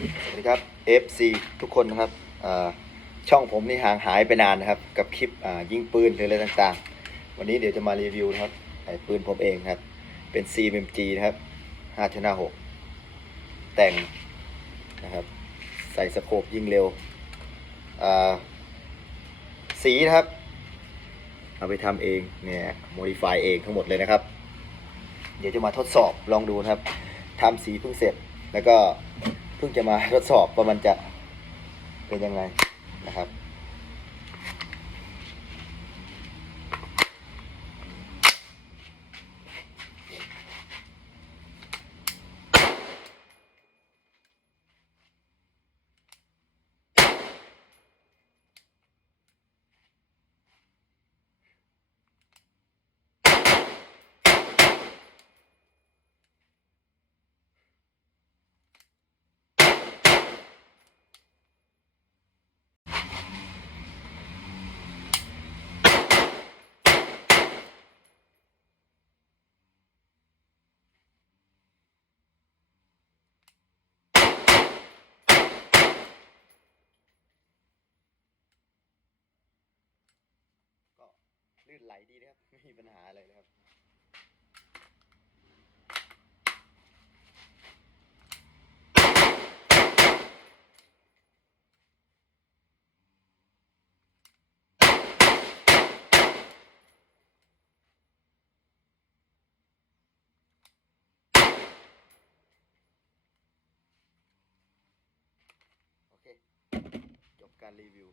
สวัสดีครับ FC ทุกคนนะครับช่องผมนี่ห่างหายไปนานนะครับ กับคลิปยิงปืนหรืออะไรต่างๆ วันนี้เดี๋ยวจะมารีวิวนะครับไอ้ปืนผมเองครับ เป็น CMG นะครับ5ชนะ6แต่งนะครับ ใส่สโคปยิงเร็ว สีนะครับ เอาไปทำเองเนี่ยโมดิฟายเองทั้งหมดเลยนะครับ เดี๋ยวจะมาทดสอบลองดูนะครับทำสีเพิ่งเสร็จแล้วก็ เพิ่งจะมาทดสอบว่ามันจะเป็นยังไงนะครับ ลื่นไหลดีนะครับ ไม่มีปัญหาอะไรเลยครับโอเค จบการรีวิว